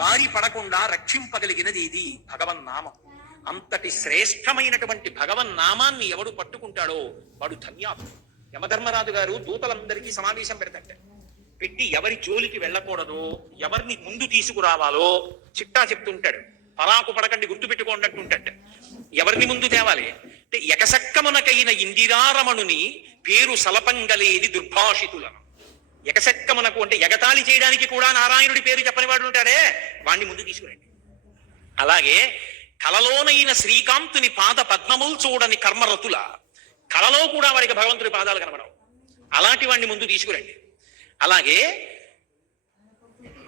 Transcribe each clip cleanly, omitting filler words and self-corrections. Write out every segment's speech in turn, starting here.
బారి పడకుండా రక్షింపగలిగినది ఇది భగవన్నామం. అంతటి శ్రేష్టమైనటువంటి భగవన్నామాన్ని ఎవడు పట్టుకుంటాడో వాడు ధన్యాత్ముడు. యమధర్మరాజు గారు దూతలందరికీ సమావేశం పెట్టి ఎవరి జోలికి వెళ్ళకూడదో, ఎవరిని ముందు తీసుకురావాలో చిట్టా చెప్తుంటాడు. పరాకు పడకండి, గుర్తుపెట్టుకోండి. ఎవరిని ముందు తేవాలి అంటే, ఎకసక్కమునకైన ఇందిరారమణుని పేరు సలపంగలేది దుర్భాషితులను. ఎకసక్కమునకు అంటే ఎగతాళి చేయడానికి కూడా నారాయణుడి పేరు చెప్పని వాడు ఉంటాడే, వాణ్ణి ముందు తీసుకురండి. అలాగే కలలోనైన శ్రీకాంతుని పాద పద్మములు చూడని కర్మరతుల, కలలో కూడా వాడికి భగవంతుడి పాదాలు కనబడవు, అలాంటి వాడిని ముందు తీసుకురండి. అలాగే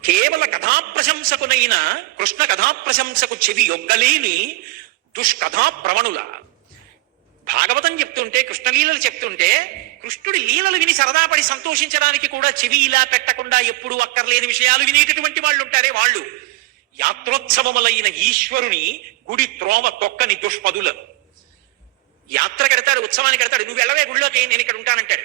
కేవల కథాప్రశంసకునైన కృష్ణ కథాప్రశంసకు చెవి యొగ్గలేని దుష్కథా ప్రవణుల. భాగవతం చెప్తుంటే, కృష్ణలీలలు చెప్తుంటే, కృష్ణుడి లీలలు విని సరదాపడి సంతోషించడానికి కూడా చెవి ఇలా పెట్టకుండా ఎప్పుడూ అక్కర్లేని విషయాలు వినేటటువంటి వాళ్ళు ఉంటారే వాళ్ళు యాత్రోత్సవములైన ఈశ్వరుని గుడి త్రోవ తొక్కని దుష్పదులను. యాత్రకు వెడతాడు, ఉత్సవానికి వెడతాడు, నువ్వు వెళ్ళవే గుడిలోకి, నేను ఇక్కడ ఉంటానంటాడు.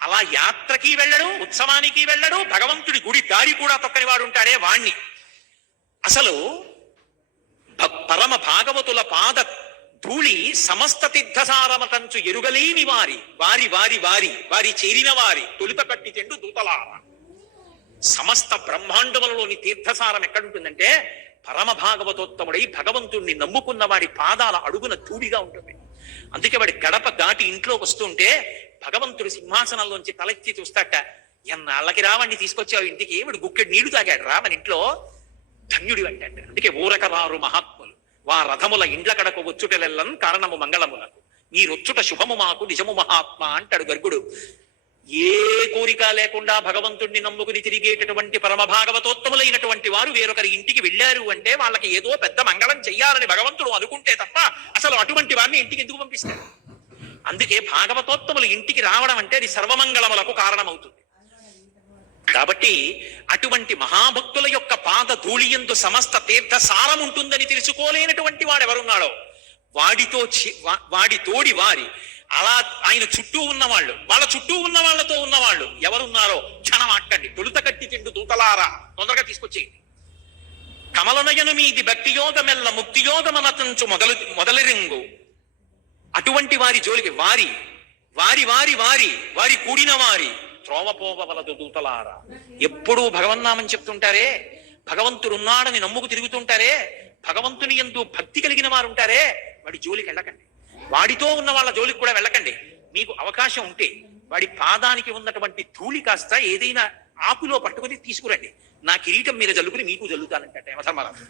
అలా యాత్రకి వెళ్ళడు, ఉత్సవానికి వెళ్ళడు, భగవంతుడి గుడి దారి కూడా తొక్కని వాడు ఉంటాడే వాణ్ణి. అసలు పరమ భాగవతుల పాద ధూళి సమస్త తీర్థసారమటంచు ఎరుగలేని వారి వారి వారి వారి వారి చేరిన వారి తొలుత కట్టి చెండు దూతలార. సమస్త బ్రహ్మాండములలోని తీర్థసారం ఎక్కడుంటుందంటే, పరమ భాగవతోత్తముడై భగవంతుణ్ణి నమ్ముకున్న వాడి పాదాల అడుగున ధూళిగా ఉంటుంది. అందుకే వాడి గడప దాటి ఇంట్లోకి వస్తుంటే భగవంతుడు సింహాసనంలోంచి తలెత్తి చూస్తాట, ఎన్నాళ్ళకి రావణ్ణి తీసుకొచ్చావు ఇంటికి, వాడు గుక్కెడు నీళ్లు తాగాడు రా మన ఇంట్లో, ధన్యుడి అంటే. అందుకే ఊరకరారు మహాత్ములు వా రథముల ఇండ్ల కడకు వచ్చుటెల్లన్ కారణము మంగళములకు, మీరొచ్చుట శుభము మాకు నిజము మహాత్మ అంటాడు గర్గుడు. ఏ కోరిక లేకుండా భగవంతుడిని నమ్ముకుని తిరిగేటటువంటి పరమ భాగవతోత్తములైనటువంటి వారు వేరొకరి ఇంటికి వెళ్ళారు అంటే వాళ్ళకి ఏదో పెద్ద మంగళం చెయ్యాలని భగవంతుడు అనుకుంటే తప్ప అసలు అటువంటి వారిని ఇంటికి ఎందుకు పంపిస్తారు? అందుకే భాగవతోత్తములు ఇంటికి రావడం అంటే అది సర్వమంగళములకు కారణమవుతుంది. కాబట్టి అటువంటి మహాభక్తుల యొక్క పాద ధూళియందు సమస్త తీర్థ సారం ఉంటుందని తెలుసుకోలేనటువంటి వాడెవరున్నాడో వాడి తోడి వారి అలా ఆయన చుట్టూ ఉన్నవాళ్ళు, వాళ్ళ చుట్టూ ఉన్న వాళ్ళతో ఉన్నవాళ్ళు ఎవరున్నారో క్షణం ఆటండి, తొలుత కట్టి చెండు దూతలారా, తొందరగా తీసుకొచ్చేయండి. కమలనయను మీది భక్తి యోగమెల్ల ముక్తి యోగమనతంచు మొదలరింగు. అటువంటి వారి జోలికి వారి వారి వారి వారి వారి కూడిన వారి త్రోవపోవలదు దూతలారా. ఎప్పుడూ భగవన్నామం చెప్తుంటారే, భగవంతుడున్నాడని నమ్ముకు తిరుగుతుంటారే, భగవంతుని యందు భక్తి కలిగిన వారు ఉంటారే, వాడి జోలికి వెళ్ళకండి. వాడితో ఉన్న వాళ్ళ జోలికి కూడా వెళ్ళకండి. మీకు అవకాశం ఉంటే వాడి పాదానికి ఉన్నటువంటి ధూళి కాస్త ఏదైనా ఆకులో పట్టుకుని తీసుకురండి, నా కిరీటం మీద జల్లుకుని మీకు జల్లుతానంటే యమధర్మరాజు.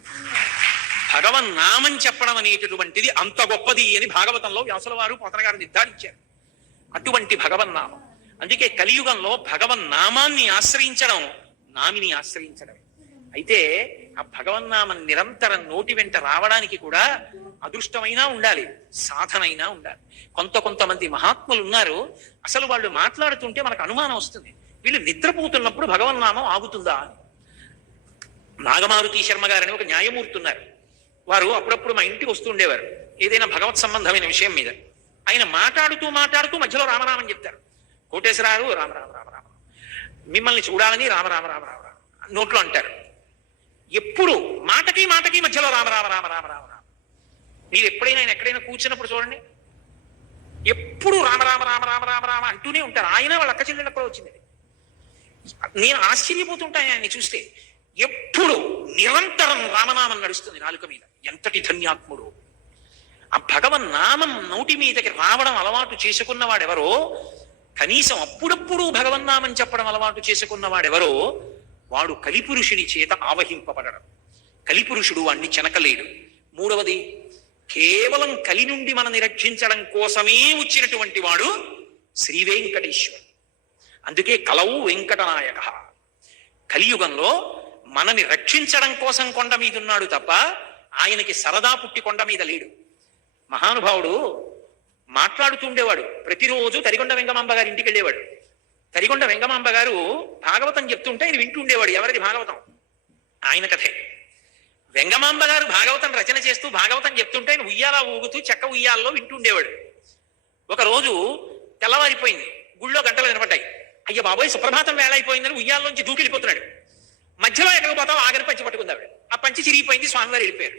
భగవన్నామం చెప్పడం అనేటటువంటిది అంత గొప్పది అని భాగవతంలో వ్యాసుల వారు పోతన గారు నిర్ధారించారు. అటువంటి భగవన్నామం. అందుకే కలియుగంలో భగవన్నామాన్ని ఆశ్రయించడం నామిని ఆశ్రయించడమే. అయితే ఆ భగవన్నామం నిరంతరం నోటి వెంట రావడానికి కూడా అదృష్టమైనా ఉండాలి, సాధనైనా ఉండాలి. కొంతమంది మహాత్ములు ఉన్నారు, అసలు వాళ్ళు మాట్లాడుతుంటే మనకు అనుమానం వస్తుంది, వీళ్ళు నిద్రపోతున్నప్పుడు భగవన్నామం ఆగుతుందా అని. నాగమారుతి శర్మ గారని ఒక న్యాయమూర్తి ఉన్నారు. వారు అప్పుడప్పుడు మా ఇంటికి వస్తుండేవారు ఏదైనా భగవత్ సంబంధమైన విషయం మీద. ఆయన మాట్లాడుతూ మధ్యలో రామనామం చెప్తారు. కోటేశ్వరారు రామ రామ రామ రామ, మిమ్మల్ని చూడాలని రామ రామ రామ రామ రామ నోట్లో అంటారు. ఎప్పుడు మాటకి మధ్యలో రామ రామ రామ రామ రామ రామ. మీరు ఎప్పుడైనా ఆయన ఎక్కడైనా కూర్చున్నప్పుడు చూడండి, ఎప్పుడు రామ రామ రామ రామ రామ రామ అంటూనే ఉంటారు. ఆయన వాళ్ళ అక్క చెల్లెళ్ళకు కూడా వచ్చింది. నేను ఆశ్చర్యపోతుంటాను ఆయన్ని చూస్తే. ఎప్పుడు నిరంతరం రామనామం నడుస్తుంది నాలుక మీద. ఎంతటి ధన్యాత్ముడు! ఆ భగవన్నామం నోటి మీదకి రావడం అలవాటు చేసుకున్నవాడెవరో, కనీసం అప్పుడప్పుడు భగవన్నామం చెప్పడం అలవాటు చేసుకున్నవాడెవరో వాడు కలిపురుషుని చేత ఆవహింపబడడం. కలిపురుషుడు వాణ్ణి చెనకలేడు. మూడవది, కేవలం కలి నుండి మనని రక్షించడం కోసమే వచ్చినటువంటి వాడు శ్రీ వెంకటేశ్వరుడు. అందుకే కలవు వెంకటనాయక. కలియుగంలో మనని రక్షించడం కోసం కొండ మీద ఉన్నాడు తప్ప ఆయనకి సరదా పుట్టి కొండ మీద లేడు. మహానుభావుడు మాట్లాడుతుండేవాడు. ప్రతిరోజు తరిగొండ వెంగమాంబ గారి ఇంటికి వెళ్ళేవాడు. తరిగొండ వెంగమాంబ గారు భాగవతం చెప్తుంటే ఆయన వింటుండేవాడు. ఎవరిది భాగవతం? ఆయన కథే. వెంగమాంబ గారు భాగవతం రచన చేస్తూ భాగవతం చెప్తుంటే ఆయన ఉయ్యాల ఊగుతూ చెక్క ఉయ్యాల్లో వింటుండేవాడు. ఒకరోజు తెల్లవారిపోయింది, గుళ్ళో గంటలు వినపడ్డాయి. అయ్య బాబోయ్, సుప్రభాతం వేళ అయిపోయిందని ఉయ్యాల్లోంచి దూకెళ్ళిపోతున్నాడు. మధ్యలో ఎక్కడికి పోతావు, ఆగని పంచి పట్టుకుందాడు. పంచి చిరిగిపోయింది, స్వామివారు వెళ్ళిపోయారు.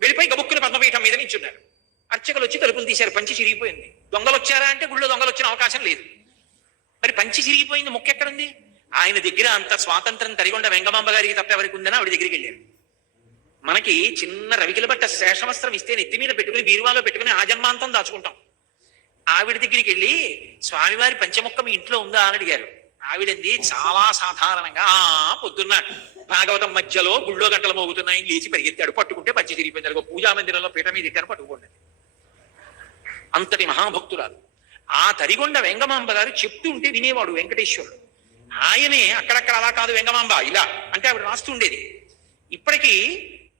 వెళ్ళిపోయి గబుక్కుని పద్మపీఠం మీద నించున్నారు. అర్చకులు వచ్చి తలుపులు తీశారు, పంచి చిరిగిపోయింది. దొంగలు వచ్చారా అంటే గుళ్ళో దొంగలు వచ్చిన అవకాశం లేదు. మరి పంచి చిరిగిపోయింది, ముక్క ఎక్కడుంది? ఆయన దగ్గర అంత స్వాతంత్రం తరిగొండ వెంగమాంబ గారికి తప్ప ఎవరికి ఉందని ఆవిడ దగ్గరికి వెళ్ళారు. మనకి చిన్న రవికిల బట్ట శేషవస్త్రం ఇస్తే నెత్తి మీద పెట్టుకుని బీరువాలో పెట్టుకుని ఆ జన్మాంతం దాచుకుంటాం. ఆవిడ దగ్గరికి వెళ్ళి స్వామివారి పంచముక్క మీ ఇంట్లో ఉందా అని అడిగారు. ఆవిడంది చాలా సాధారణంగా, పొద్దున్న భాగవతం మధ్యలో గుళ్ళో గంటలు మోగుతున్నాయని లేచి పరిగెత్తాడు. పట్టుకుంటే పంచి తిరిగిపోయింది. పూజా మందిరంలో పీఠ మీద ఎక్కారు, పట్టుకోండి. అంతటి మహాభక్తురాలు. ఆ తరిగొండ వెంగమాంబ గారు చెప్తూ ఉంటే వినేవాడు వెంకటేశ్వరుడు. ఆయనే అక్కడక్కడ అలా కాదు వెంగమాంబ ఇలా అంటే ఆవిడ రాస్తుండేది. ఇప్పటికీ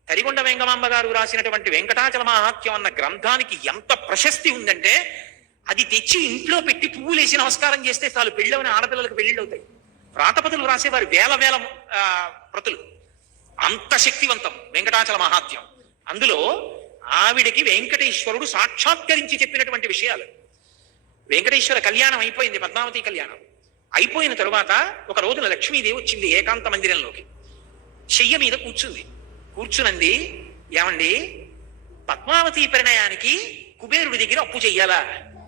తరిగొండ వెంగమాంబ గారు రాసినటువంటి వెంకటాచల మహాత్యం అన్న గ్రంథానికి ఎంత ప్రశస్తి ఉందంటే, అది తెచ్చి ఇంట్లో పెట్టి పువ్వులేసి నమస్కారం చేస్తే చాలు పెళ్ళవని ఆడపిల్లలకు పెళ్లిళ్ళు అవుతాయి. వ్రాతపతులు రాసేవారు వేల వేల ప్రతులు. అంత శక్తివంతం వెంకటాచల మహాత్యం. అందులో ఆవిడికి వెంకటేశ్వరుడు సాక్షాత్కరించి చెప్పినటువంటి విషయాలు. వెంకటేశ్వర కళ్యాణం అయిపోయింది, పద్మావతి కళ్యాణం అయిపోయిన తరువాత ఒక రోజున లక్ష్మీదేవి వచ్చింది ఏకాంత మందిరంలోకి. చెయ్య మీద కూర్చునంది, ఏమండి పద్మావతి పరిణయానికి కుబేరుడి దగ్గర అప్పు చెయ్యాలా?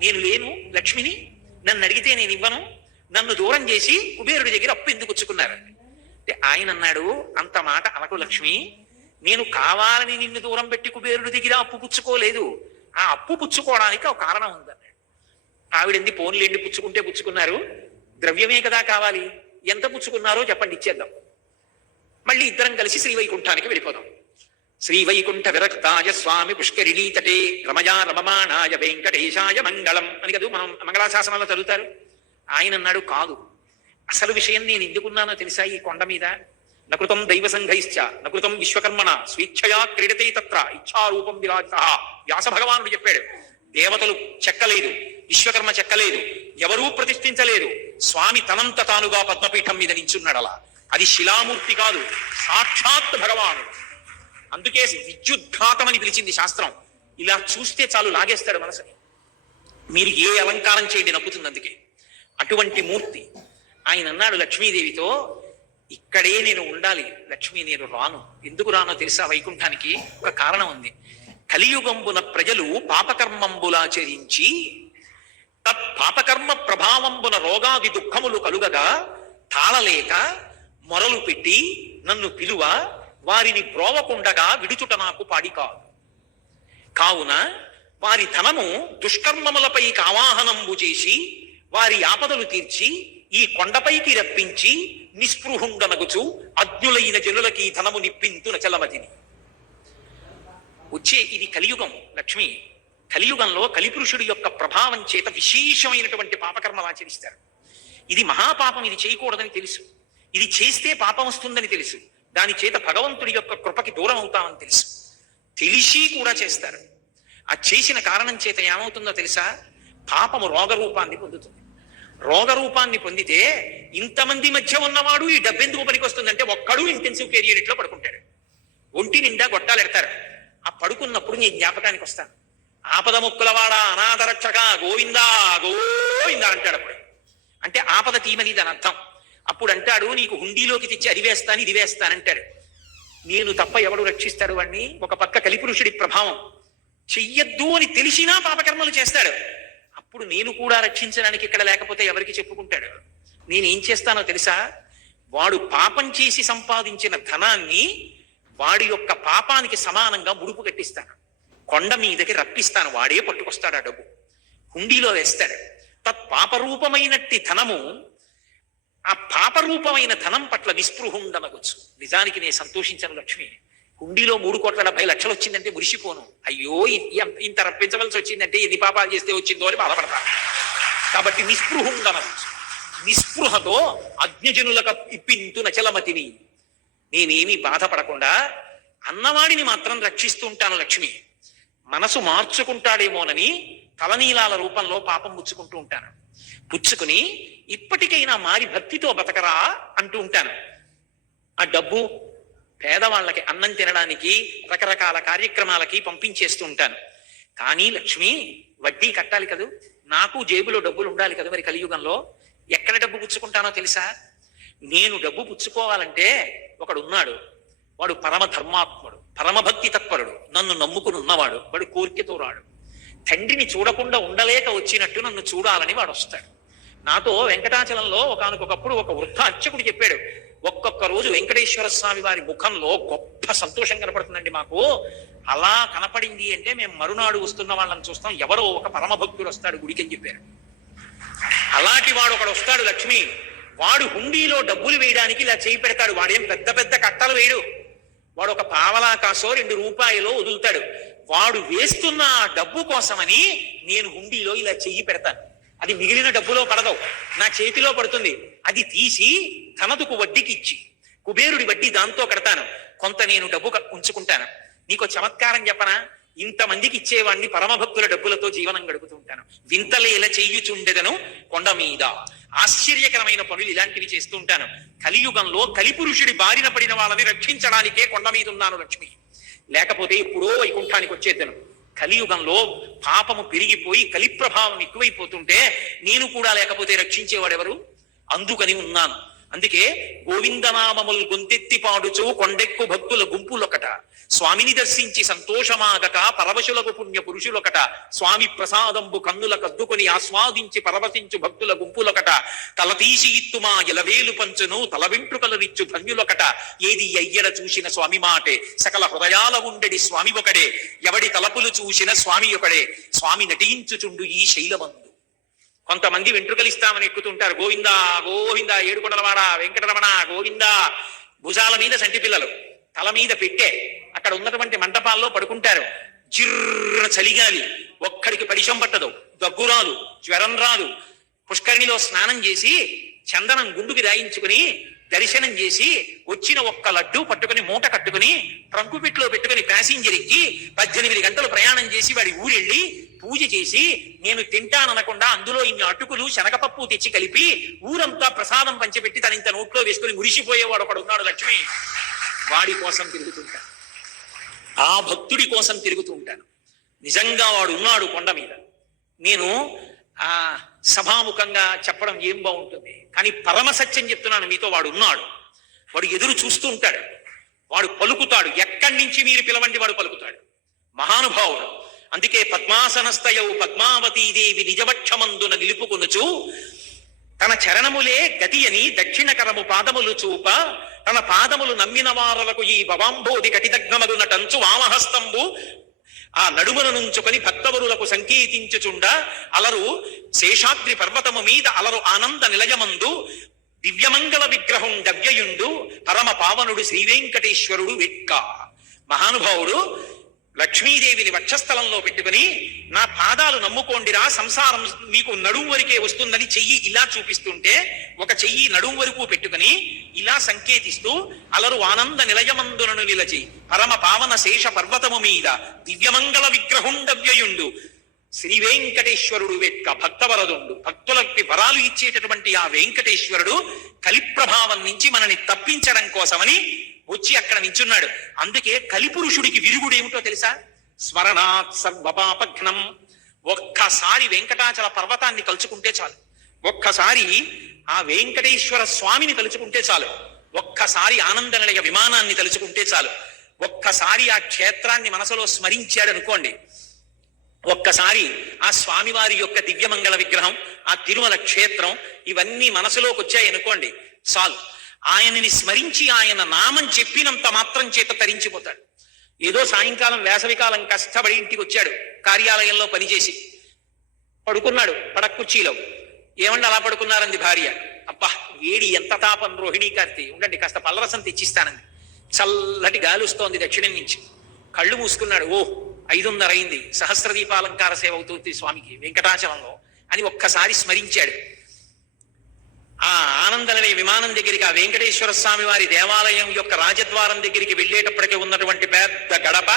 నేను లేను లక్ష్మిని, నన్ను అడిగితే నేను ఇవ్వను, నన్ను దూరం చేసి కుబేరుడి దగ్గర అప్పు ఎందుకు పుచ్చుకున్నారు అంటే ఆయన అన్నాడు, అంత మాట అనకు లక్ష్మి, నేను కావాలని నిన్ను దూరం పెట్టి కుబేరుడి దగ్గర అప్పు పుచ్చుకోలేదు, ఆ అప్పు పుచ్చుకోవడానికి ఒక కారణం ఉందన్నాడు. ఆవిడంది పోన్లేండి పుచ్చుకుంటే పుచ్చుకున్నారు, ద్రవ్యమే కదా కావాలి, ఎంత పుచ్చుకున్నారో చెప్పండి ఇచ్చేద్దాం, మళ్ళీ ఇద్దరం కలిసి శ్రీవైకుంఠానికి వెళ్ళిపోదాం. శ్రీవైకుంఠ విరక్తాయ స్వామి పుష్కరిణీ తటే రమయా రమమాణాయ వెంకటేశాయ మంగళం అని కదా మనం మంగళాశాసనాల్లో చదువుతారు. ఆయన అన్నాడు, కాదు, అసలు విషయం నేను ఎందుకున్నానో తెలుసా? ఈ కొండ మీద నకృతం దైవ సంఘైశ్చ నకృతం విశ్వకర్మణ స్వేచ్ఛయా క్రీడతే తత్ర ఇచ్ఛారూపం విరాజిత. వ్యాస భగవానుడు చెప్పాడు, దేవతలు చెక్కలేదు, విశ్వకర్మ చెక్కలేదు, ఎవరూ ప్రతిష్ఠించలేదు, స్వామి తనంత తానుగా పద్మపీఠం మీద నించున్నాడు. అలా అది శిలామూర్తి కాదు, సాక్షాత్ భగవానుడు. అందుకే విద్యుద్ఘాతం అని పిలిచింది శాస్త్రం. ఇలా చూస్తే చాలు లాగేస్తాడు మనసుని. మీరు ఏ అలంకారం చేయండి నప్పుతుంది. అందుకే అటువంటి మూర్తి. ఆయన అన్నాడు లక్ష్మీదేవితో, ఇక్కడే నేను ఉండాలి లక్ష్మి, నేను రాను. ఎందుకు రానో తెలుసా? వైకుంఠానికి ఒక కారణం ఉంది. కలియుగంబున ప్రజలు పాపకర్మంబులాచరించి తత్ పాపకర్మ ప్రభావంబున రోగాది దుఃఖములు కలుగగా తాళలేక మొరలు పెట్టి నన్ను పిలువ వారిని బ్రోవకుండగా విడుచుట నాకు పాడి కాదు. కావున వారి ధనము దుష్కర్మములపై ఆవాహనంబు చేసి వారి ఆపదలు తీర్చి ఈ కొండపైకి రప్పించి నిస్పృహుండనగుచు అజ్ఞులైన జనులకి ధనము నిప్పింతు నచలమతిని. వచ్చే ఇది కలియుగం లక్ష్మి. కలియుగంలో కలిపురుషుడి యొక్క ప్రభావం చేత విశేషమైనటువంటి పాపకర్మలు ఆచరిస్తారు. ఇది మహాపాపం, ఇది చేయకూడదని తెలుసు, ఇది చేస్తే పాపం వస్తుందని తెలుసు, దాని చేత భగవంతుడి యొక్క కృపకి దూరం అవుతామని తెలుసు, తెలిసి కూడా చేస్తారు. ఆ చేసిన కారణం చేత ఏమవుతుందో తెలుసా? పాపము రోగరూపాన్ని పొందుతుంది. రోగరూపాన్ని పొందితే ఇంతమంది మధ్య ఉన్నవాడు ఈ డబ్బెందుకు పనికి వస్తుందంటే ఒక్కడు ఇంటెన్సివ్ కేర్ యూనిట్ లో పడుకుంటాడు, ఒంటి నిండా గొట్టాలు ఎడతారు. ఆ పడుకున్నప్పుడు నీ జ్ఞాపకానికి వస్తాను, ఆపద ముక్కులవాడ అనాథరక్షక గోవిందా గోవిందా అంటాడు. అప్పుడు అంటే ఆపద తీమని దాని అర్థం. అప్పుడు అంటాడు, నీకు హుండీలోకి తెచ్చి అది వేస్తాను ఇది వేస్తానంటాడు. నేను తప్ప ఎవడు రక్షిస్తాడు వాడిని? ఒక పక్క కలిపురుషుడి ప్రభావం, చెయ్యొద్దు అని తెలిసినా పాపకర్మలు చేస్తాడు. అప్పుడు నేను కూడా రక్షించడానికి ఇక్కడ లేకపోతే ఎవరికి చెప్పుకుంటాడు? నేనేం చేస్తానో తెలుసా? వాడు పాపం చేసి సంపాదించిన ధనాన్ని వాడి యొక్క పాపానికి సమానంగా ముడుపు కట్టిస్తాను, కొండ మీదకి రప్పిస్తాను, వాడే పట్టుకొస్తాడు. ఆ డబ్బు హుండీలో వేస్తాడు. తత్ పాపరూపమైనట్టి ధనము, ఆ పాపరూపమైన ధనం పట్ల నిస్పృహుండనవచ్చు. నిజానికి నేను సంతోషించను లక్ష్మి, హుండీలో 3,70,00,000 వచ్చిందంటే మురిసిపోను. అయ్యో ఇంత రప్పించవలసి వచ్చిందంటే ఎన్ని పాపాలు చేస్తే వచ్చిందో అని బాధపడతాను. కాబట్టి నిస్పృహుండనవచ్చు. నిస్పృహతో అజ్ఞజనులకు ఇప్పింతు నచలమతిని. నేనేమి బాధపడకుండా అన్నవాడిని మాత్రం రక్షిస్తూ ఉంటాను లక్ష్మి. మనసు మార్చుకుంటాడేమోనని తలనీలాల రూపంలో పాపం పుచ్చుకుంటూ ఉంటాను. పుచ్చుకుని ఇప్పటికైనా మారి భక్తితో బతకరా అంటూ ఉంటాను. ఆ డబ్బు పేదవాళ్ళకి అన్నం తినడానికి రకరకాల కార్యక్రమాలకి పంపించేస్తూ ఉంటాను. కానీ లక్ష్మి, వడ్డీ కట్టాలి కదూ, నాకు జేబులో డబ్బులు ఉండాలి కదా. మరి కలియుగంలో ఎక్కడ డబ్బు పుచ్చుకుంటానో తెలుసా? నేను డబ్బు పుచ్చుకోవాలంటే ఒకడున్నాడు, వాడు పరమ ధర్మాత్ముడు, పరమభక్తి తత్పరుడు, నన్ను నమ్ముకుని ఉన్నవాడు, వాడు కోరికతో రాడు. తండ్రిని చూడకుండా ఉండలేక వచ్చినట్టు నన్ను చూడాలని వాడు వస్తాడు. నాతో వెంకటాచలంలో ఒకనకొకప్పుడు ఒక వృద్ధ అర్చకుడు చెప్పాడు, ఒక్కొక్క రోజు వెంకటేశ్వర స్వామి వారి ముఖంలో గొప్ప సంతోషం కనపడుతుందండి మాకు. అలా కనపడింది అంటే మేము మరునాడు వస్తున్న వాళ్ళని చూస్తాం, ఎవరో ఒక పరమభక్తుడు వస్తాడు గుడికి అని చెప్పారు. అలాంటి వాడు ఒకడు వస్తాడు, లక్ష్మి. వాడు హుండీలో డబ్బులు వేయడానికి ఇలా చేయి పెడతాడు. వాడేం పెద్ద పెద్ద కట్టలు వేయడు. వాడు ఒక పావలా కాసో 2 రూపాయలో వదులుతాడు. వాడు వేస్తున్న ఆ డబ్బు కోసమని నేను హుండీలో ఇలా చెయ్యి పెడతాను. అది మిగిలిన డబ్బులో పడదు, నా చేతిలో పడుతుంది. అది తీసి తనదుకు వడ్డీకి ఇచ్చి కుబేరుడి వడ్డీ దాంతో కడతాను. కొంత నేను డబ్బు ఉంచుకుంటాను. నీకు చమత్కారం చెప్పనా? ఇంతమందికి ఇచ్చేవాడిని పరమభక్తుల డబ్బులతో జీవనం గడుపుతూ ఉంటాను. వింతలేల చెయ్యుచుండెదను కొండ మీద. ఆశ్చర్యకరమైన పనులు ఇలాంటివి చేస్తూ ఉంటాను. కలియుగంలో కలిపురుషుడి బారిన పడిన వాళ్ళని రక్షించడానికే కొండ మీద ఉన్నాను లక్ష్మి. లేకపోతే ఎప్పుడో వైకుంఠానికి వచ్చేద్దను. కలియుగంలో పాపము పెరిగిపోయి కలి ప్రభావం ఎక్కువైపోతుంటే నేను కూడా లేకపోతే రక్షించేవాడెవరు? అందుకని ఉన్నాను. అందుకే గోవిందనామములు గొంతెత్తి పాడుచు కొండెక్కు భక్తుల గుంపులొకట, స్వామిని దర్శించి సంతోషమాగక పరవశులకు పుణ్య పురుషులొకట, స్వామి ప్రసాదంబు కన్నుల కద్దుకొని ఆస్వాదించి పరవశించు భక్తుల గుంపులొకట, తలతీసి ఇత్తుమా ఎలవేలు పంచును తల వెంట్రుకలనిచ్చు ధన్యులొకట, ఏది అయ్యర చూసిన స్వామి మాటే సకల హృదయాల ఉండెడి స్వామి ఒకడే, ఎవడి తలపులు చూసిన స్వామి ఒకడే, స్వామి నటించుచుండు ఈ శైలమందు. కొంతమంది వెంట్రుకలు ఇస్తామని ఎక్కుతుంటారు, గోవిందా గోవిందా ఏడుకొండలవాడ వెంకటరమణ గోవిందా. భుజాల మీద సంటి పిల్లలు, తల మీద పెట్టే అక్కడ ఉన్నటువంటి మంటపాల్లో పడుకుంటారు. జిర్ర చలిగాలి, ఒక్కడికి పరిశం పట్టదు, దగ్గు రాదు, జ్వరం రాదు. పుష్కరిణిలో స్నానం చేసి చందనం గుండుకి రాయించుకుని దర్శనం చేసి వచ్చిన ఒక్క లడ్డు పట్టుకుని మూట కట్టుకుని ట్రంకు పెట్టులో పెట్టుకుని ప్యాసింజర్ ఎక్కి 18 గంటలు ప్రయాణం చేసి వాడి ఊరెళ్ళి పూజ చేసి నేను తింటాననకుండా అందులో ఇన్ని అటుకులు శనగపప్పు తెచ్చి కలిపి ఊరంతా ప్రసాదం పంచిపెట్టి తన ఇంత నోట్లో వేసుకుని మురిసిపోయేవాడు ఒకడు ఉన్నాడు లక్ష్మి. వాడి కోసం తిరుగుతుంటాను, ఆ భక్తుడి కోసం తిరుగుతూ ఉంటాను. నిజంగా వాడు ఉన్నాడు కొండ మీద. నేను ఆ సభాముఖంగా చెప్పడం ఏం బాగుంటుంది, కానీ పరమ సత్యం చెప్తున్నాను మీతో. వాడు ఉన్నాడు, వాడు ఎదురు చూస్తూ ఉంటాడు, వాడు పలుకుతాడు. ఎక్కడి నుంచి మీరు పిలవండి వాడు పలుకుతాడు. మహానుభావుడు. అందుకే పద్మాసనస్థయౌ పద్మావతీదేవి నిజవక్షమందున నిలుపుకొనుచు తన చరణములే గతి అని దక్షిణకరము పాదములు చూప, తన పాదములు నమ్మిన వారలకు ఈ భవాంబోధి కటిదగ్నమగునటంచు వామహస్తంబు ఆ నడుమను నుంచుకొని భక్తవరులకు సంకేతించుచుండ అలరు శేషాద్రి పర్వతము మీద అలరు ఆనంద నిలయమందు దివ్యమంగళ విగ్రహం దవ్యయుండు పరమ పావనుడు శ్రీవేంకటేశ్వరుడు వెక్క. మహానుభావుడు లక్ష్మీదేవిని వక్షస్థలంలో పెట్టుకుని నా పాదాలు నమ్ముకోండిరా, సంసారం మీకు నడుము వరకే వస్తుందని చెయ్యి ఇలా చూపిస్తుంటే ఒక చెయ్యి నడుము వరకు పెట్టుకుని ఇలా సంకేతిస్తూ అలరు ఆనంద నిలయమందునను నిలచి పరమ పావన శేష పర్వతము మీద దివ్యమంగళ విగ్రహం దవ్యయుండు శ్రీ వెంకటేశ్వరుడు వెక్క. భక్తవరదుండు, భక్తులకి వరాలు ఇచ్చేటటువంటి ఆ వెంకటేశ్వరుడు కలిప్రభావం నుంచి మనని తప్పించడం కోసమని వచ్చి అక్కడ నించున్నాడు. అందుకే కలిపురుషుడికి విరుగుడు ఏమిటో తెలుసా? స్మరణాత్ సర్వపాపఘ్నం. ఒక్కసారి వెంకటాచల పర్వతాన్ని తలుచుకుంటే చాలు, ఒక్కసారి ఆ వెంకటేశ్వర స్వామిని తలుచుకుంటే చాలు, ఒక్కసారి ఆనంద నిలయ విమానాన్ని తలుచుకుంటే చాలు, ఒక్కసారి ఆ క్షేత్రాన్ని మనసులో స్మరించాడు అనుకోండి, ఒక్కసారి ఆ స్వామివారి యొక్క దివ్యమంగళ విగ్రహం, ఆ తిరుమల క్షేత్రం ఇవన్నీ మనసులోకి వచ్చాయి అనుకోండి చాలు. ఆయనని స్మరించి ఆయన నామం చెప్పినంత మాత్రం చేత తరించిపోతాడు. ఏదో సాయంకాలం వేసవికాలం కష్టపడి ఇంటికి వచ్చాడు, కార్యాలయంలో పనిచేసి పడుకున్నాడు పడక్కుర్చీలో. ఏమండి అలా పడుకున్నారంది భార్య. అబ్బా వేడి ఎంత తాపం రోహిణీ కార్తీ, ఉండండి కాస్త పల్లరసం తెచ్చిస్తానంది. చల్లటి గాలి వస్తోంది దక్షిణం నుంచి. కళ్ళు మూసుకున్నాడు. ఓ 5:30 అయింది, సహస్రదీపాలంకార సేవ అవుతుంది స్వామికి వెంకటాచలంలో అని ఒక్కసారి స్మరించాడు. ఆ ఆనంద నిలయ విమానం దగ్గరికి, ఆ వెంకటేశ్వర స్వామి వారి దేవాలయం యొక్క రాజద్వారం దగ్గరికి వెళ్ళేటప్పటికే ఉన్నటువంటి పెద్ద గడప,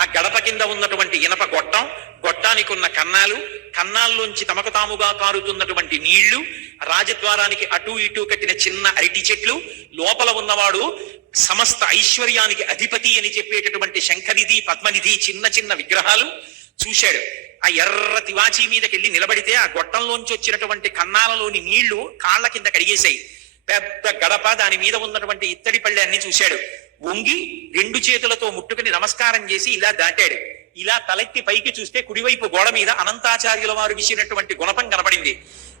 ఆ గడప కింద ఉన్నటువంటి ఇనప గొట్టం, గొట్టానికి ఉన్న కన్నాలు, కన్నాల్లోంచి తమకు తాముగా కారుతున్నటువంటి నీళ్లు, రాజద్వారానికి అటూ ఇటూ కట్టిన చిన్న అరటి చెట్లు, లోపల ఉన్నవాడు సమస్త ఐశ్వర్యానికి అధిపతి అని చెప్పేటటువంటి శంఖనిధి పద్మనిధి చిన్న చిన్న విగ్రహాలు చూశాడు. ఆ ఎర్ర తివాచీ మీదకి వెళ్ళి నిలబడితే ఆ గొట్టంలోంచి వచ్చినటువంటి కన్నాలలోని నీళ్లు కాళ్ల కింద కడిగేశాయి. పెద్ద గడప, దాని మీద ఉన్నటువంటి ఇత్తడి పళ్ళె అన్ని చూశాడు. వంగి రెండు చేతులతో ముట్టుకుని నమస్కారం చేసి ఇలా దాటాడు. ఇలా తలెత్తి పైకి చూస్తే కుడివైపు గోడ మీద అనంతాచార్యుల వారు విసినటువంటి గుణపం కనపడింది.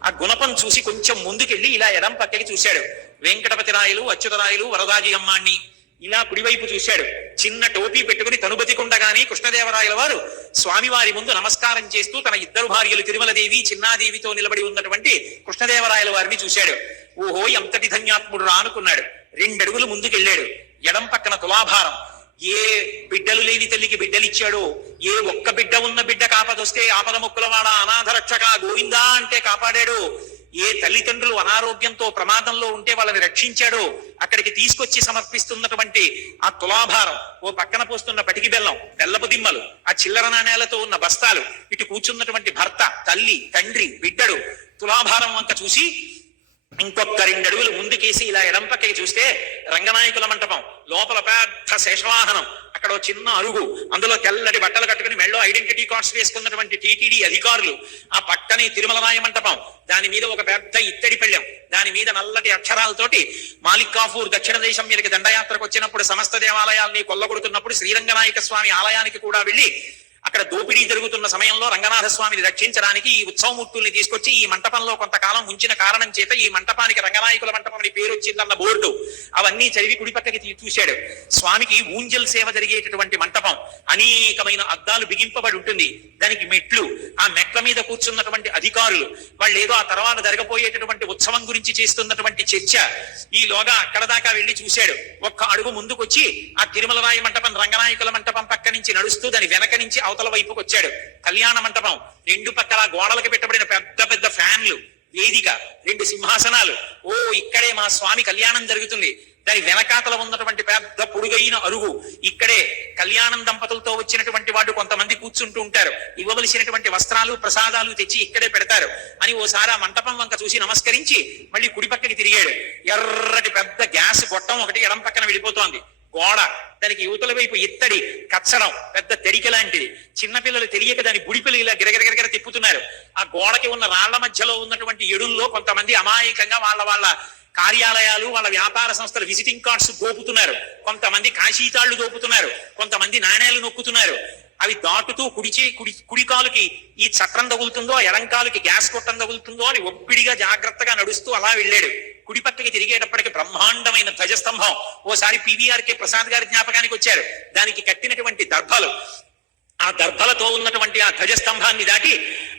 ఆ గుణపం చూసి కొంచెం ముందుకెళ్లి ఇలా ఎడం పక్కకి చూశాడు. వెంకటపతి రాయలు, అచ్యుతరాయలు, వరదాజీ అమ్మాణ్ణి ఇలా కుడివైపు చూశాడు. చిన్న టోపీ పెట్టుకుని తనుబతికుండగానే కృష్ణదేవరాయల వారు స్వామివారి ముందు నమస్కారం చేస్తూ తన ఇద్దరు భార్యలు తిరుమలదేవి, చిన్నాదేవితో నిలబడి ఉన్నటువంటి కృష్ణదేవరాయల వారిని చూశాడు. ఓహో, ఎంతటి ధన్యాత్ముడు రా అనుకున్నాడు. 2 అడుగులు ముందుకెళ్ళాడు. ఎడం పక్కన తులాభారం. ఏ బిడ్డలు లేని తల్లికి బిడ్డలిచ్చాడో, ఏ ఒక్క బిడ్డ ఉన్న బిడ్డ కాపదొస్తే ఆపద మొక్కులవాడ, అనాథ రక్షక గోవిందా అంటే కాపాడాడు, ఏ తల్లిదండ్రులు అనారోగ్యంతో ప్రమాదంలో ఉంటే వాళ్ళని రక్షించాడో అక్కడికి తీసుకొచ్చి సమర్పిస్తున్నటువంటి ఆ తులాభారం, ఓ పక్కన పోస్తున్న పటికి బెల్లం, బెల్లపు దిమ్మలు, ఆ చిల్లర నాణేలతో ఉన్న బస్తాలు, ఇటు కూర్చున్నటువంటి భర్త, తల్లి, తండ్రి, బిడ్డడు, తులాభారం వంక చూసి ఇంకొక 2 అడుగులు ముందుకేసి ఇలా ఎడం పక్కకి చూస్తే రంగనాయకుల మంటపం లోపల పెద్ద శేషవాహనం, అక్కడ చిన్న అరుగు, అందులో తెల్లటి బట్టలు కట్టుకుని మెళ్ళో ఐడెంటిటీ కార్డ్స్ వేసుకున్నటువంటి టీటీడీ అధికారులు, ఆ పక్కనే తిరుమలరాయ మంటపం, దాని మీద ఒక పెద్ద ఇత్తడి పళ్ళెం, దాని మీద నల్లటి అక్షరాలతోటి మాలిక్ కాఫూర్ దక్షిణ దేశం మీదకి దండయాత్రకు వచ్చినప్పుడు సమస్త దేవాలయాల్ని కొల్లగొడుతున్నప్పుడు శ్రీరంగనాయక స్వామి ఆలయానికి కూడా వెళ్ళి అక్కడ దోపిడీ జరుగుతున్న సమయంలో రంగనాథ స్వామిని రక్షించడానికి ఈ ఉత్సవమూర్తుల్ని తీసుకొచ్చి ఈ మంటపంలో కొంతకాలం ఉంచిన కారణం చేత ఈ మంటపానికి రంగనాయకుల మంటపం అని పేరు వచ్చిందన్న బోర్డు అవన్నీ చదివి కుడి పక్కకి చూశాడు. స్వామికి ఊంజల్ సేవ జరిగేటటువంటి మంటపం, అనేకమైన అద్దాలు బిగింపబడి ఉంటుంది, దానికి మెట్లు, ఆ మెట్ల మీద కూర్చున్నటువంటి అధికారులు, వాళ్ళు ఏదో ఆ తర్వాత జరగబోయేటటువంటి ఉత్సవం గురించి చేస్తున్నటువంటి చర్చ. ఈలోగా అక్కడ దాకా వెళ్లి చూశాడు. ఒక్క అడుగు ముందుకొచ్చి ఆ తిరుమలరాయ మంటపం రంగనాయకుల మంటపం పక్క నుంచి నడుస్తూ దాని వెనక నుంచి అవతల వైపుకి వచ్చాడు. కళ్యాణ మంటపం 2 పక్కల గోడలకు పెట్టబడిన పెద్ద పెద్ద ఫ్యాన్లు, వేదిక, 2 సింహాసనాలు. ఓ, ఇక్కడే మా స్వామి కళ్యాణం జరుగుతుంది. దాని వెనకాతల ఉన్నటువంటి పెద్ద పొడుగైన అరుగు, ఇక్కడే కళ్యాణం దంపతులతో వచ్చినటువంటి వాడు కొంతమంది కూర్చుంటూ ఉంటారు, ఇవ్వవలసినటువంటి వస్త్రాలు ప్రసాదాలు తెచ్చి ఇక్కడే పెడతారు అని ఓసారి ఆ మంటపం వంక చూసి నమస్కరించి మళ్ళీ కుడి పక్కకి తిరిగాడు. ఎర్రటి పెద్ద గ్యాస్ గొట్టం ఒకటి ఎడం పక్కన వెళ్ళిపోతోంది. గోడ, దానికి యువతల వైపు ఇత్తడి కచ్చడం, పెద్ద తెరిక లాంటిది. చిన్నపిల్లలు తెలియక దాని బుడిపిల్లలు ఇలా గిరగిరగిరగిర తిప్పుతున్నారు. ఆ గోడకి ఉన్న రాళ్ల మధ్యలో ఉన్నటువంటి ఎడుల్లో కొంతమంది అమాయకంగా వాళ్ళ కార్యాలయాలు, వాళ్ళ వ్యాపార సంస్థల విజిటింగ్ కార్డ్స్ దోపుతున్నారు, కొంతమంది కాశీతాళ్లు దోపుతున్నారు, కొంతమంది నాణేలు నొక్కుతున్నారు. అవి దాటుతూ కుడి కాలుకి ఈ చక్రం తగులుతుందో, ఎడం కాలుకి గ్యాస్ కొట్టం తగులుతుందో అని ఒప్పిడిగా జాగ్రత్తగా నడుస్తూ అలా వెళ్ళాడు. కుడి పక్కకి తిరిగేటప్పటికి బ్రహ్మాండమైన ధ్వజస్తంభం. ఓసారి పివిఆర్కే ప్రసాద్ గారి జ్ఞాపకానికి వచ్చారు. దానికి కట్టినటువంటి దర్భలు, ఆ దర్భలతో ఉన్నటువంటి ఆ ధ్వజస్తంభాన్ని దాటి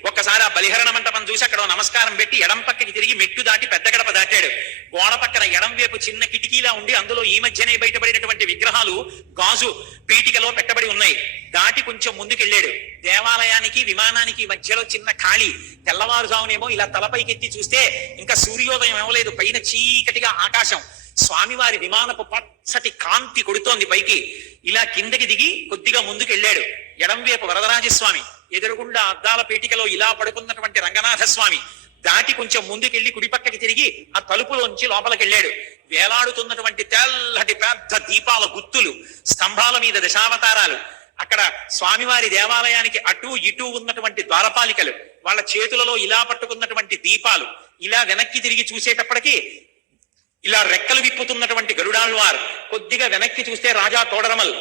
ఒక్కసారి ఆ బలిహరణ మంటపం చూసి అక్కడ నమస్కారం పెట్టి ఎడం పక్కకి తిరిగి మెట్టు దాటి పెద్ద గడప దాటాడు. గోడ పక్కన ఎడం వైపు చిన్న కిటికీలా ఉండి అందులో ఈ మధ్యనే బయటపడినటువంటి విగ్రహాలు గాజు పీటికలో పెట్టబడి ఉన్నాయి. దాటి కొంచెం ముందుకెళ్ళాడు. దేవాలయానికి విమానానికి మధ్యలో చిన్న ఖాళీ. తెల్లవారుజామునేమో ఇలా తలపైకెత్తి చూస్తే ఇంకా సూర్యోదయం ఏమలేదు, పైన చీకటిగా ఆకాశం. స్వామివారి విమానపు పచ్చటి కాంతి కొడుతోంది పైకి. ఇలా కిందకి దిగి కొద్దిగా ముందుకెళ్ళాడు. ఎడంవైపు వరదరాజస్వామి, ఎదురుగుండా అద్దాల పేటికలో ఇలా పడుకున్నటువంటి రంగనాథ స్వామి. దాటి కొంచెం ముందుకెళ్లి కుడి పక్కకి తిరిగి ఆ తలుపులోంచి లోపలికి వెళ్ళాడు. వేలాడుతున్నటువంటి తెల్లటి పెద్ద దీపాల గుత్తులు, స్తంభాల మీద దశావతారాలు. అక్కడ స్వామివారి దేవాలయానికి అటు ఇటు ఉన్నటువంటి ద్వారపాలికలు, వాళ్ళ చేతులలో ఇలా పట్టుకున్నటువంటి దీపాలు. ఇలా వెనక్కి తిరిగి చూసేటప్పటికి ఇలా రెక్కలు విప్పుతున్నటువంటి గరుడాళ్వార్. కొద్దిగా వెనక్కి చూస్తే రాజా తోడరమల్,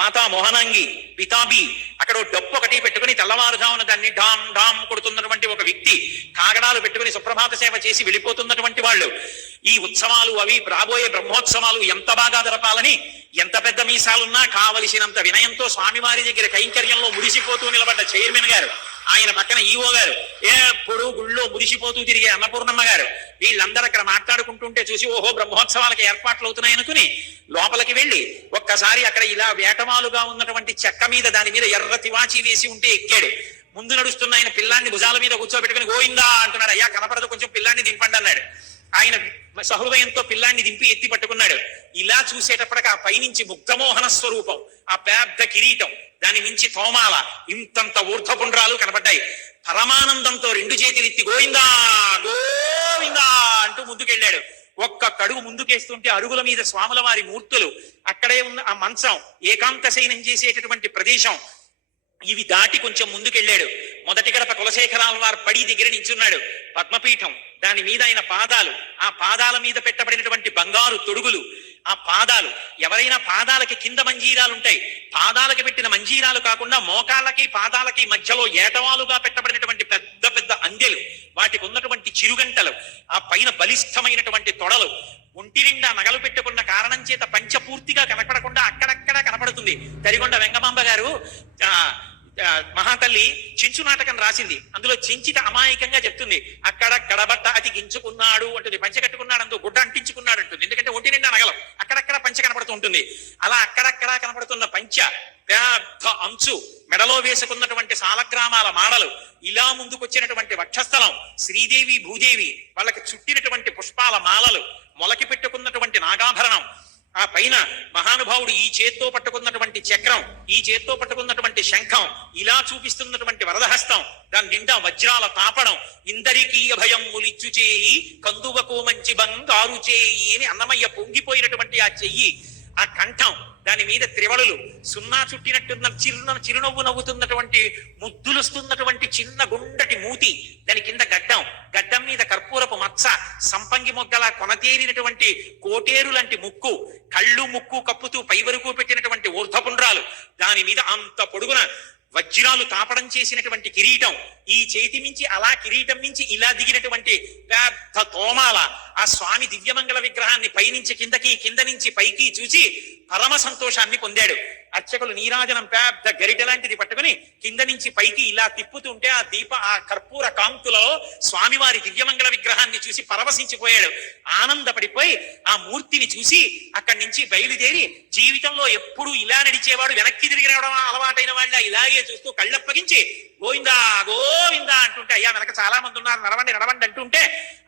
మాతా మోహనాంగి, పితాబి. అక్కడ డప్పు ఒకటి పెట్టుకుని తెల్లవారుజామున దాన్ని డామ్ డామ్ కొడుతున్నటువంటి ఒక వ్యక్తి. కాగడాలు పెట్టుకుని సుప్రభాత సేవ చేసి వెళ్ళిపోతున్నటువంటి వాళ్ళు. ఈ ఉత్సవాలు అవి రాబోయే బ్రహ్మోత్సవాలు ఎంత బాగా జరపాలని, ఎంత పెద్ద మీసాలున్నా కావలసినంత వినయంతో స్వామివారి దగ్గర కైంకర్యంలో ముడిసిపోతూ నిలబడ్డ చైర్మన్ గారు, ఆయన పక్కన ఈవో గారు, ఎప్పుడు గుళ్ళో మురిసిపోతూ తిరిగే అన్నపూర్ణమ్మ గారు, వీళ్ళందరూ అక్కడ మాట్లాడుకుంటుంటే చూసి ఓహో బ్రహ్మోత్సవాలకు ఏర్పాట్లు అవుతున్నాయి అనుకుని లోపలికి వెళ్ళి ఒక్కసారి అక్కడ ఇలా వేటమాలుగా ఉన్నటువంటి చెక్క మీద, దాని మీద ఎర్ర తివాచి వేసి ఉంటే ఎక్కాడు. ముందు నడుస్తున్న ఆయన పిల్లాన్ని భుజాల మీద కూర్చోబెట్టుకుని గోవిందా అంటున్నాడు. అయ్యా కనపడదు, కొంచెం పిల్లాన్ని దింపండి అన్నాడు. ఆయన సహృదయంతో పిల్లాన్ని దింపి ఎత్తి పట్టుకున్నాడు. ఇలా చూసేటప్పటికి ఆ పైనుంచి ముగ్ధమోహన స్వరూపం, ఆ పెద్ద కిరీటం, దాని నుంచి తోమాల, ఇంతంత ఊర్ధ్వపుండ్రాలు కనపడ్డాయి. పరమానందంతో 2 చేతులు ఎత్తి గోవిందా గోవిందా అంటూ ముందుకెళ్ళాడు. ఒక్క కడుగు ముందుకేస్తుంటే అరుగుల మీద స్వాముల వారి మూర్తులు, అక్కడే ఉన్న ఆ మంచం, ఏకాంత శయనం చేసేటటువంటి ప్రదేశం, ఇవి దాటి కొంచెం ముందుకెళ్ళాడు. మొదటి గడప కులశేఖరాల వారు పడి దగ్గర నించున్నాడు. పద్మపీఠం, దాని మీద ఆయన పాదాలు, ఆ పాదాల మీద పెట్టబడినటువంటి బంగారు తొడుగులు, ఆ పాదాలు, ఎవరైనా పాదాలకి కింద మంజీరాలు ఉంటాయి, పాదాలకి పెట్టిన మంజీరాలు కాకుండా మోకాళ్ళకి పాదాలకి మధ్యలో ఏటవాలుగా పెట్టబడినటువంటి పెద్ద పెద్ద అందెలు, వాటికి ఉన్నటువంటి చిరుగంటలు, ఆ పైన బలిష్టమైనటువంటి తొడలు, ఒంటి నిండా నగలు పెట్టుకున్న కారణం చేత పంచపూర్తిగా కనపడకుండా అక్కడక్కడ కనపడుతుంది. తరిగొండ వెంగమాంబ గారు మహాతల్లి చెంచు నాటకం రాసింది. అందులో చెంచిత అమాయకంగా చెప్తుంది, అక్కడక్కడ బట్ట అతికించుకున్నాడు అంటుంది, పంచ కట్టుకున్నాడు అంటూ గుడ్డ అంటించుకున్నాడు అంటుంది. ఎందుకంటే ఒంటి నిండా నగలం అక్కడక్కడ పంచ కనపడుతూ ఉంటుంది. అలా అక్కడక్కడ కనపడుతున్న పంచ, పెద్ద అంచు, మెడలో వేసుకున్నటువంటి సాలగ్రామాల మాడలు, ఇలా ముందుకొచ్చినటువంటి వక్షస్థలం, శ్రీదేవి భూదేవి వాళ్ళకి చుట్టినటువంటి పుష్పాల మాలలు, మొలకి పెట్టుకున్నటువంటి నాగాభరణం, ఆ పైన మహానుభావుడు ఈ చేత్తో పట్టుకున్నటువంటి చక్రం, ఈ చేత్తో పట్టుకున్నటువంటి శంఖం, ఇలా చూపిస్తున్నటువంటి వరదహస్తం, దాని నిండా వజ్రాల తాపడం, ఇందరికీ అభయం ములిచ్చు చేయి కందువకు మంచి బంగారు చేయి అని అన్నమయ్య పొంగిపోయినటువంటి ఆ చెయ్యి, ఆ కంఠం, దాని మీద త్రివళులు, సున్నా చుట్టినట్టున్న చిరునవ్వు నవ్వుతున్నటువంటి ముద్దులుస్తున్నటువంటి చిన్న గుండటి మూతి, దాని కింద గడ్డం మీద కర్పూరపు మచ్చ, సంపంగి మొగ్గలా కొనతేరినటువంటి కోటేరు లాంటి ముక్కు, కళ్ళు ముక్కు కప్పుతూ పై వరకు పెట్టినటువంటి ఊర్ధపుండ్రాలు, దాని మీద అంత పొడుగున వజ్రాలు తాపడం చేసినటువంటి కిరీటం, ఈ చేతి మించి అలా కిరీటం మించి ఇలా దిగినటువంటి పెద్ద తోమాల, ఆ స్వామి దివ్యమంగళ విగ్రహాన్ని పైనుంచి కిందకి, కింద నుంచి పైకి చూసి పరమ సంతోషాన్ని పొందాడు. అర్చకులు నీరాజనం పెద్ద గరిట లాంటిది పట్టుకుని కింద నుంచి పైకి ఇలా తిప్పుతుంటే ఆ కర్పూర కాంతులలో స్వామివారి దివ్యమంగళ విగ్రహాన్ని చూసి పరవశించిపోయాడు. ఆనందపడిపోయి ఆ మూర్తిని చూసి అక్కడి నుంచి బయలుదేరి, జీవితంలో ఎప్పుడూ ఇలా నడిచేవాడు, వెనక్కి తిరిగి రావడం అలవాటైన వాళ్ళ ఇలాగే చూస్తూ కళ్ళప్పగించి గోవిందా గోవిందా అంటుంటే, అయ్యా వెనక చాలా మంది ఉన్నారు, నడవండి నడవండి అంటుంటే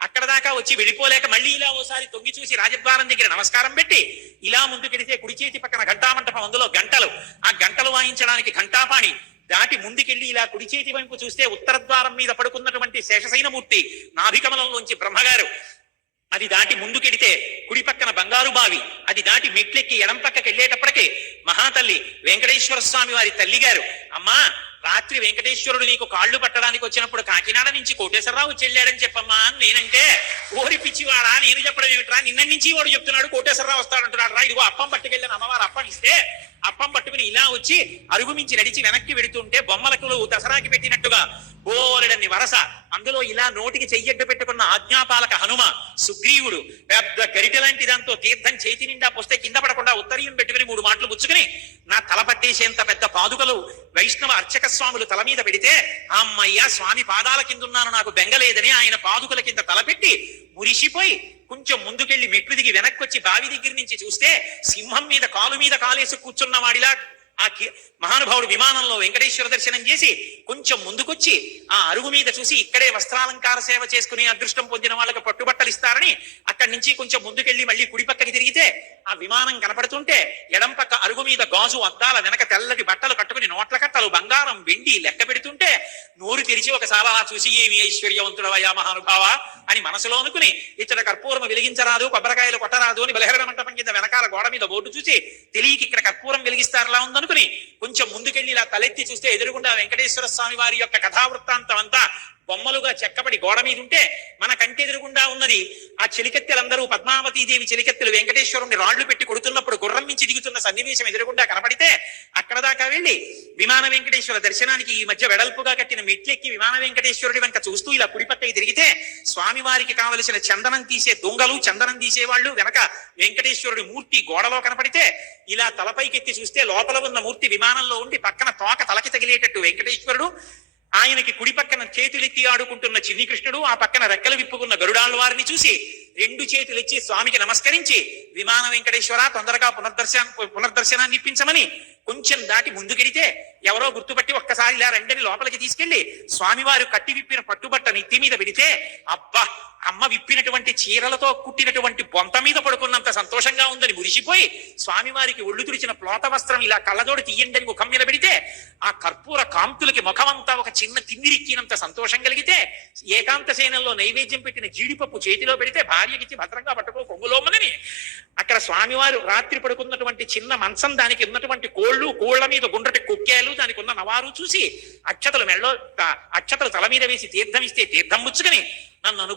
అక్కడ దాకా వచ్చి వెళ్ళిపోలేక మళ్ళీ ఇలా ఓసారి తొంగి చూసి రాజద్వారం దగ్గర నమస్కారం పెట్టి ఇలా ముందుకెడితే కుడి చేతి పక్కన ఘంటామంటపం, అందులో గంటలు, ఆ గంటలు వాయించడానికి ఘంటాపాణి దాటి ముందుకెళ్లి ఇలా కుడి చేతి వైపు చూస్తే ఉత్తర ద్వారం మీద పడుకున్నటువంటి శేషశైనమూర్తి, నాభికమలంలోంచి బ్రహ్మగారు, అది దాటి ముందుకెడితే కుడి పక్కన బంగారు బావి, అది దాటి మెట్లెక్కి ఎడం పక్కకి వెళ్ళేటప్పటికే మహాతల్లి వెంకటేశ్వర స్వామి వారి తల్లి గారు, అమ్మా రాత్రి వెంకటేశ్వరుడు నీకు కాళ్ళు పట్టడానికి వచ్చినప్పుడు కాకినాడ నుంచి కోటేశ్వరరావు చెల్లాడని చెప్పమ్మా అని నేనంటే, ఓరి పిచ్చివాడా నేను చెప్పడం ఏమిట్రా, నిన్న నుంచి వాడు చెప్తున్నాడు కోటేశ్వరరావు వస్తాడంటున్నాడు రా, ఇదిగో అప్పం పట్టుకెళ్ళిన అమ్మవారు అప్పం ఇస్తే అప్పం పట్టుకుని ఇలా వచ్చి అరుగు మించి నడిచి వెనక్కి వెడుతుంటే బొమ్మలకు దసరాకి పెట్టినట్టుగా బోలెడన్ని వరస, అందులో ఇలా నోటికి చెయ్యడ్డు పెట్టుకున్న ఆజ్ఞాపాలక హనుమ, సుగ్రీవుడు పెద్ద గరిట లాంటి దాంతో తీర్థం చేతి నిండా పోస్తే కింద పడకుండా ఉత్తరీయం పెట్టుకుని 3 మాటలు పుచ్చుకుని నా తల పట్టేసేంత పెద్ద పాదుకలు వైష్ణవ అర్చక స్వాములు తల మీద పెడితే, అమ్మయ్య స్వామి పాదాల కిందున్నాను నాకు బెంగలేదని ఆయన పాదుకల కింద తలపెట్టి మురిసిపోయి కొంచెం ముందుకెళ్లి మెట్లు దిగి వెనక్కి వచ్చి బావి దగ్గర నుంచి చూస్తే సింహం మీద కాలు మీద కాలేసి కూర్చున్న వాడిలా ఆ మహానుభావుడు విమానంలో వెంకటేశ్వర దర్శనం చేసి కొంచెం ముందుకొచ్చి ఆ అరుగు మీద చూసి ఇక్కడే వస్త్రాలంకార సేవ చేసుకుని అదృష్టం పొందిన వాళ్ళకి పట్టుబట్టలు ఇస్తారని అక్కడి నుంచి కొంచెం ముందుకెళ్లి మళ్ళీ కుడి పక్కకి తిరిగితే ఆ విమానం కనపడుతుంటే ఎడం పక్క అరుగు మీద గాజు అద్దాల వెనక తెల్లటి బట్టలు కట్టుకుని నోట్ల కట్టలు బంగారం వెండి లెక్క పెడుతుంటే నోరు తెరిచి ఒకసారి అలా చూసి ఏమి ఐశ్వర్యవంతుడవయ్యా మహానుభావ అని మనసులో అనుకుని, ఇతర కర్పూరం వెలిగించరాదు, కొబ్బరికాయలు కొట్టరాదు అని బలహరణ మంటపం కింద వెనకాల గోడ మీద బోర్డు చూసి తెలియకి ఇక్కడ కర్పూరం వెలిగిస్తారలా ఉందనుకుని కొంచెం ముందుకెళ్లి ఇలా తలెత్తి చూస్తే ఎదురుగుండా వెంకటేశ్వర స్వామి వారి యొక్క కథావృత్తాంతం అంతా బొమ్మలుగా చెక్కబడి గోడ మీద ఉంటే మన కంటి ఎదురుగుండా ఉన్నది ఆ చెలికత్తెలందరూ పద్మావతీదేవి చెలికత్తెలు వెంకటేశ్వరుని రాళ్లు పెట్టి కొడుతున్నప్పుడు గుర్రం నుంచి దిగుతున్న సన్నివేశం ఎదురుగుండా కనపడితే అక్కడ దాకా వెళ్లి విమాన వెంకటేశ్వర దర్శనానికి ఈ మధ్య వెడల్పుగా కట్టిన మెట్లెక్కి విమాన వెంకటేశ్వరుడి వెంక చూస్తూ ఇలా కుడిపక్కకి తిరిగితే స్వామివారికి కావలసిన చందనం తీసే దొంగలు, చందనం తీసేవాళ్ళు వెనక వెంకటేశ్వరుడి మూర్తి గోడలో కనపడితే ఇలా తలపైకెత్తి చూస్తే లోపల ఉన్న మూర్తి విమానంలో ఉండి పక్కన తోక తలకి తగిలేటట్టు వెంకటేశ్వరుడు, ఆయనకి కుడి పక్కన చేతులెత్తి ఆడుకుంటున్న చిన్ని కృష్ణుడు, ఆ పక్కన రెక్కలు విప్పుకున్న గరుడాళ్ళ వారిని చూసి 2 చేతులెచ్చి స్వామికి నమస్కరించి విమాన వెంకటేశ్వర తొందరగా పునర్దర్శనాన్ని ఇప్పించమని కొంచెం దాటి ముందుకెడితే ఎవరో గుర్తుపట్టి ఒక్కసారి ఇలా రెండని లోపలికి తీసుకెళ్లి స్వామివారు కట్టి విప్పిన పట్టుబట్ట నెత్తి మీద పెడితే, అబ్బా అమ్మ విప్పినటువంటి చీరలతో కుట్టినటువంటి బొంత మీద పడుకున్నంత సంతోషంగా ఉందని మురిసిపోయి స్వామివారికి ఒళ్ళు తుడిచిన ప్లోత వస్త్రం ఇలా కళ్ళజోడు తీయండి ముఖం మీద పెడితే ఆ కర్పూర కాంతులకి ముఖమంతా ఒక చిన్న తిమ్మిరిక్కినంత సంతోషం కలిగితే, ఏకాంత సేనల్లో నైవేద్యం పెట్టిన జీడిపప్పు చేతిలో పెడితే భార్యకిచ్చి భద్రంగా పట్టుకో కొంగులోమని అక్కడ స్వామివారు రాత్రి పడుకున్నటువంటి చిన్న మంచం, దానికి ఉన్నటువంటి కోళ్ల మీద గుండ్రటి కుక్కేలు, దానికి ఉన్న నవారు చూసి అక్షతలు తల మీద వేసి తీర్థం ఇస్తే తీర్థం ముచ్చుకొని నన్ను